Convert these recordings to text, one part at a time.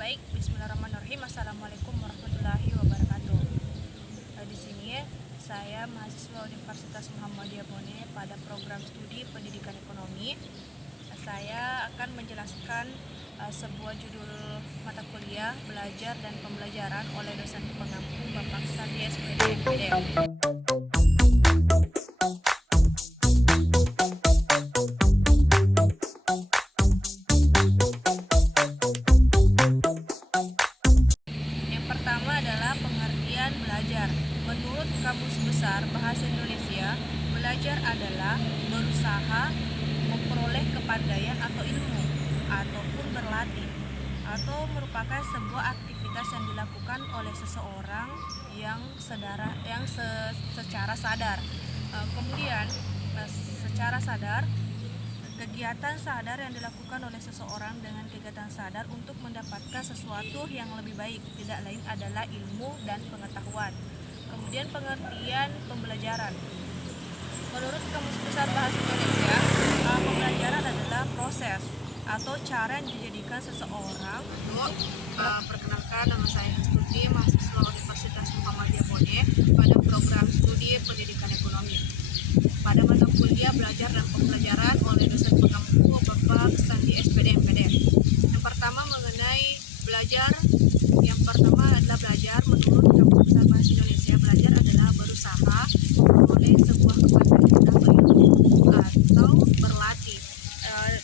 Baik, Bismillahirrahmanirrahim. Assalamualaikum warahmatullahi wabarakatuh. Di sini saya mahasiswa Universitas Muhammadiyah Bone pada program studi Pendidikan Ekonomi. Saya akan menjelaskan sebuah judul mata kuliah belajar dan pembelajaran oleh dosen pengampu Bapak Sandi SPD MPDM. Pengertian belajar. Menurut Kamus Besar Bahasa Indonesia, belajar adalah berusaha memperoleh kepandaian atau ilmu, ataupun berlatih, atau merupakan sebuah aktivitas yang dilakukan oleh seseorang yang secara sadar. Kemudian secara sadar, kegiatan sadar yang dilakukan oleh seseorang dengan kegiatan sadar untuk mendapatkan sesuatu yang lebih baik, tidak lain adalah ilmu dan pengetahuan. Kemudian pengertian pembelajaran. Menurut Kamus Besar Bahasa Indonesia, pembelajaran adalah proses atau cara yang dijadikan seseorang untuk perkenalkan, nama saya Astuti, mahasiswa Universitas Muhammadiyah Bone pada program studi Pendidikan Ekonomi. Pada mata kuliah belajar dan pembelajaran oleh dosen pengampu Bapak Sandi SPD MPDM. Yang pertama mengenai belajar, yang pertama adalah belajar menurut Kamus Besar Bahasa Indonesia, belajar adalah berusaha memperoleh sebuah kepandaian atau ilmu atau berlatih.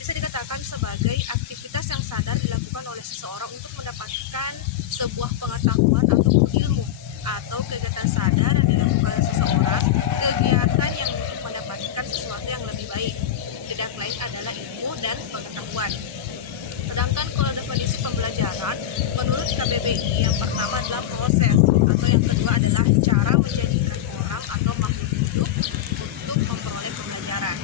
Bisa dikatakan sebagai aktivitas yang sadar dilakukan oleh seseorang untuk mendapatkan sebuah pengetahuan atau ilmu, atau kegiatan sadar yang dilakukan oleh seseorang, kegiatan yang mendapatkan sesuatu yang lebih baik, tidak lain adalah ilmu dan pengetahuan. Sedangkan kalau definisi pembelajaran menurut KBBI, yang pertama adalah proses, atau yang kedua adalah cara menjadikan orang atau makhluk hidup untuk memperoleh pembelajaran.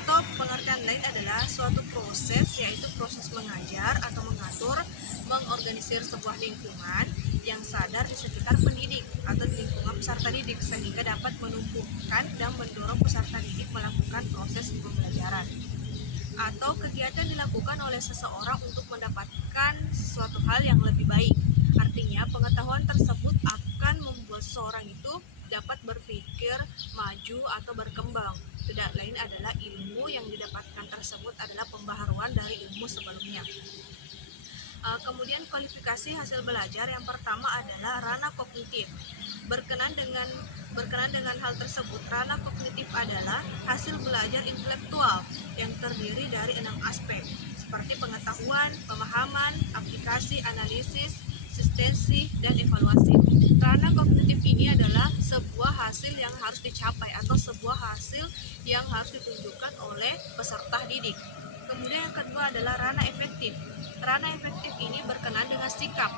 Atau pengertian lain adalah suatu proses, yaitu proses mengajar atau mengatur, mengorganisir sebuah lingkungan yang sadar di sekitar pendidik atau di lingkungan peserta didik, sehingga dapat menumbuhkan dan mendorong peserta didik melakukan proses pembelajaran. Atau kegiatan dilakukan oleh seseorang untuk mendapatkan sesuatu hal yang lebih baik. Artinya pengetahuan tersebut akan membuat seseorang itu dapat berpikir maju atau berkembang. Tidak lain adalah ilmu yang didapatkan tersebut adalah pembaharuan dari ilmu sebelumnya. Kemudian kualifikasi hasil belajar, yang pertama adalah ranah kognitif. Berkenan dengan hal tersebut, ranah kognitif adalah hasil belajar intelektual yang terdiri dari 6 aspek, seperti pengetahuan, pemahaman, aplikasi, analisis, asistensi, dan evaluasi. Ranah kognitif ini adalah sebuah hasil yang harus dicapai atau sebuah hasil yang harus ditunjukkan oleh peserta didik. Kemudian yang kedua adalah ranah efektif. Ranah efektif ini berkenaan dengan sikap.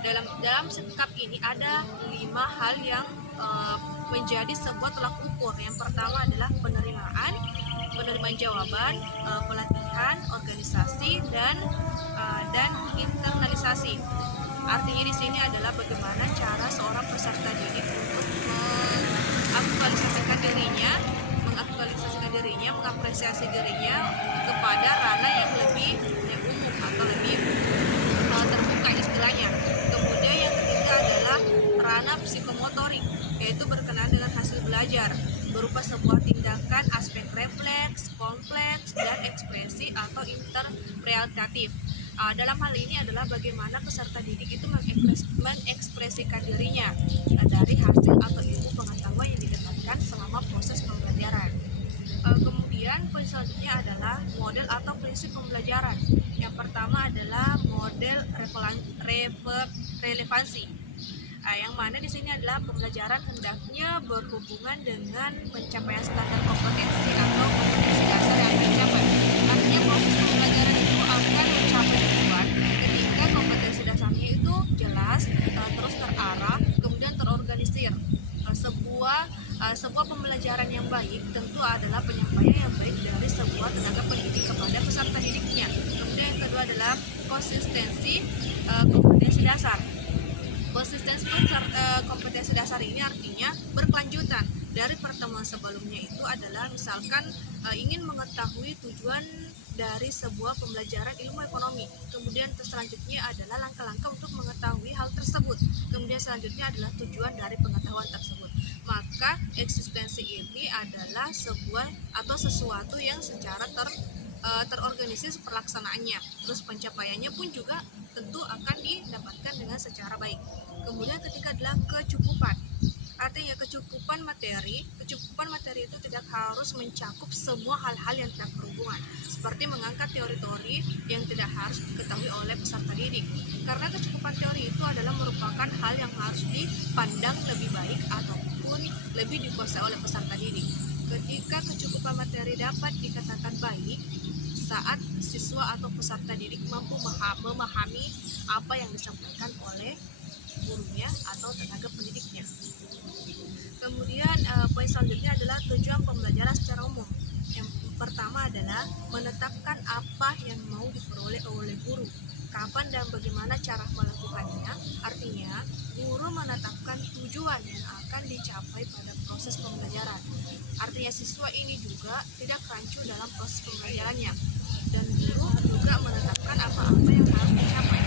Dalam sikap ini ada 5 hal yang menjadi sebuah tolak ukur. Yang pertama adalah penerimaan jawaban, pelatihan, organisasi, dan internalisasi. Artinya di sini adalah bagaimana cara seorang peserta didik untuk mengaktualisasikan dirinya, mengapresiasi dirinya kepada ranah yang lebih umum atau lebih terbuka istilahnya. Kemudian yang ketiga adalah ranah psikomotorik, yaitu berkenaan dengan hasil belajar berupa sebuah tindakan, aspek refleks, kompleks, dan ekspresi atau interpretatif. Dalam hal ini adalah bagaimana peserta didik itu mengekspresikan dirinya dari hasil atau ilmu pengetahuan yang didapatkan selama proses pembelajaran. Kemudian poin selanjutnya adalah model atau prinsip pembelajaran. Yang pertama adalah model relevansi. Yang mana di sini adalah pembelajaran hendaknya berhubungan dengan pencapaian standar kompetensi atau kompetensi dasar upaya yang baik dari sebuah tenaga pendidik kepada peserta didiknya. Kemudian yang kedua adalah konsistensi kompetensi dasar. Konsistensi kompetensi dasar ini artinya berkelanjutan. Dari pertemuan sebelumnya itu adalah misalkan ingin mengetahui tujuan dari sebuah pembelajaran ilmu ekonomi. Kemudian selanjutnya adalah langkah-langkah untuk mengetahui hal tersebut. Kemudian selanjutnya adalah tujuan dari pengetahuan tersebut. Maka eksistensi ini adalah sebuah atau sesuatu yang secara terorganisir pelaksanaannya. Terus pencapaiannya pun juga tentu akan didapatkan dengan secara baik. Kemudian ketiga adalah kecukupan. Artinya kecukupan materi itu tidak harus mencakup semua hal-hal yang tidak berhubungan, seperti mengangkat teori-teori yang tidak harus diketahui oleh peserta didik. Karena kecukupan teori itu adalah merupakan hal yang harus dipandang lebih baik ataupun lebih dikuasai oleh peserta didik. Ketika kecukupan materi dapat dikatakan baik, saat siswa atau peserta didik mampu memahami apa yang disampaikan oleh gurunya atau tenaga pendidiknya. Kemudian poin selanjutnya adalah tujuan pembelajaran secara umum. Yang pertama adalah menetapkan apa yang mau diperoleh oleh guru, kapan dan bagaimana cara melakukannya. Artinya, guru menetapkan tujuan yang akan dicapai pada proses pembelajaran. Artinya siswa ini juga tidak rancu dalam proses pembelajarannya, dan guru juga menetapkan apa-apa yang harus dicapai.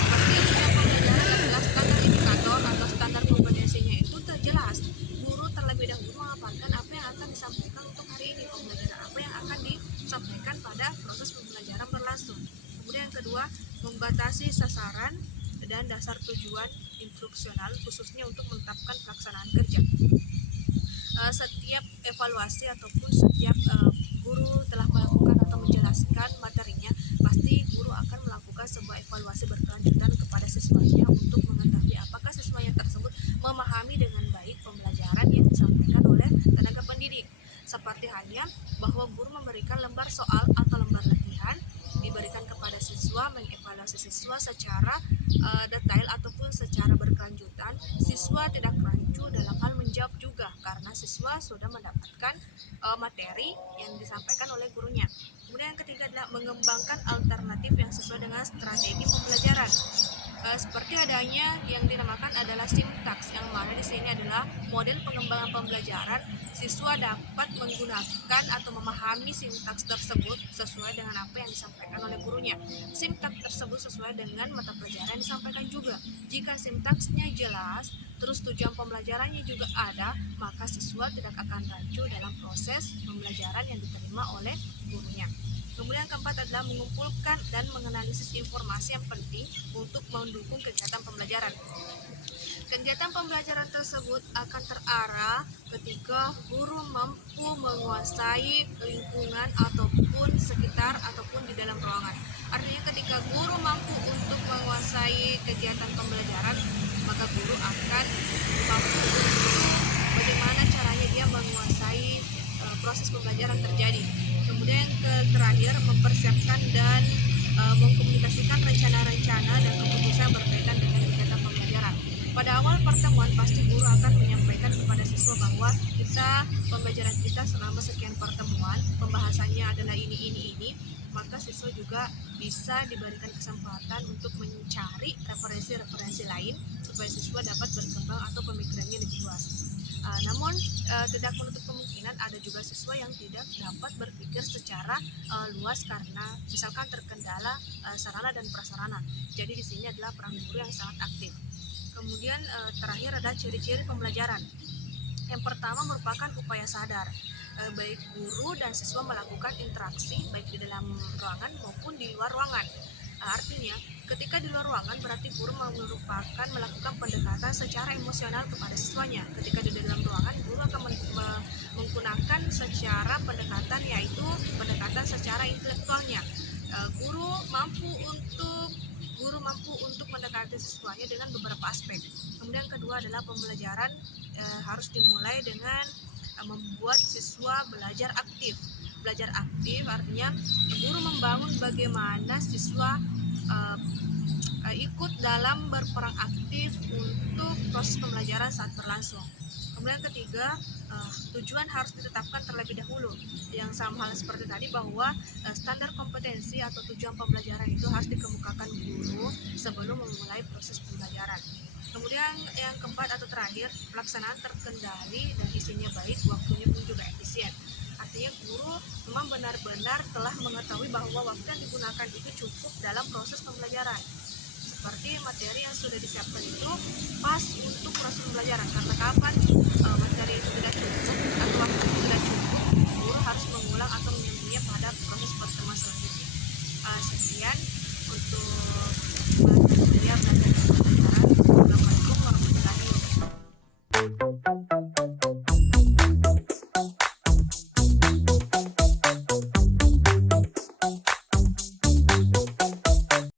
Seperti tujuan pembelajaran adalah standar indikator atau standar kompetensinya itu terjelas. Guru terlebih dahulu memaparkan apa yang akan disampaikan untuk hari ini, pembelajaran apa yang akan disampaikan pada proses pembelajaran berlangsung. Kemudian yang kedua, membatasi sasaran dan dasar tujuan instruksional khususnya untuk menetapkan pelaksanaan kerja. Setiap evaluasi ataupun setiap guru telah melakukan atau menjelaskan materinya, pasti guru akan melakukan sebuah evaluasi berkelanjutan kepada siswanya untuk mengetahui apakah siswanya tersebut memahami dengan baik pembelajaran yang disampaikan oleh tenaga pendidik. Seperti halnya bahwa guru memberikan lembar soal atau lembar latihan diberikan kepada siswa, mengevaluasi siswa secara detail ataupun secara berkelanjutan. Siswa tidak rancu dalam hal menjawab juga karena siswa sudah mendapatkan materi yang disampaikan oleh gurunya. Kemudian yang ketiga adalah mengembangkan alternatif yang sesuai dengan strategi pembelajaran. Seperti adanya yang dinamakan adalah simtaks, yang mana di sini adalah model pengembangan pembelajaran. Siswa dapat menggunakan atau memahami simtaks tersebut sesuai dengan apa yang disampaikan oleh gurunya. Simtaks tersebut sesuai dengan mata pelajaran yang disampaikan juga. Jika simtaksnya jelas, terus tujuan pembelajarannya juga ada, maka siswa tidak akan rancu dalam proses pembelajaran yang diterima oleh gurunya. Kemudian yang keempat adalah mengumpulkan dan menganalisis informasi yang penting untuk mendukung kegiatan pembelajaran. Kegiatan pembelajaran tersebut akan terarah ketika guru mampu menguasai lingkungan ataupun sekitar ataupun di dalam ruangan. Artinya ketika guru mampu untuk menguasai kegiatan pembelajaran, maka guru akan mampu bagaimana caranya dia menguasai proses pembelajaran terjadi. Kemudian yang terakhir, mempersiapkan dan mengkomunikasikan rencana-rencana dan keputusan berkaitan dengan kegiatan pembelajaran. Pada awal pertemuan pasti guru akan menyampaikan kepada siswa bahwa pembelajaran kita selama sekian pertemuan pembahasannya adalah ini, maka siswa juga bisa diberikan kesempatan untuk mencari referensi-referensi lain supaya siswa dapat berkembang atau pemikirannya lebih luas. Namun tidak menutup kemungkinan ada juga siswa yang tidak dapat berpikir secara luas karena misalkan terkendala sarana dan prasarana. Jadi di sini adalah peran guru yang sangat aktif. Kemudian terakhir ada ciri-ciri pembelajaran. Yang pertama merupakan upaya sadar. Baik guru dan siswa melakukan interaksi baik di dalam ruangan maupun di luar ruangan. Artinya ketika di luar ruangan berarti guru merupakan melakukan pendekatan secara emosional kepada siswanya. Ketika di dalam ruangan guru akan menggunakan secara pendekatan, yaitu pendekatan secara intelektualnya. Guru mampu untuk mendekati siswanya dengan beberapa aspek. Kemudian kedua adalah pembelajaran harus dimulai dengan membuat siswa belajar aktif. Belajar aktif artinya guru membangun bagaimana siswa ikut dalam berperan aktif untuk proses pembelajaran saat berlangsung. Kemudian ketiga, tujuan harus ditetapkan terlebih dahulu. Yang sama hal seperti tadi bahwa standar kompetensi atau tujuan pembelajaran itu harus dikemukakan guru sebelum memulai proses pembelajaran. Kemudian yang keempat atau terakhir, pelaksanaan terkendali dan isinya baik, waktunya pun juga efisien. Artinya guru memang benar-benar telah mengetahui bahwa waktu yang digunakan itu cukup dalam proses pembelajaran. Seperti materi yang sudah disiapkan itu pas untuk proses pembelajaran, karena kapan materi itu tidak cukup atau waktu itu tidak cukup, guru harus mengulang atau menyambungnya pada proses pertemuan selanjutnya. Sekian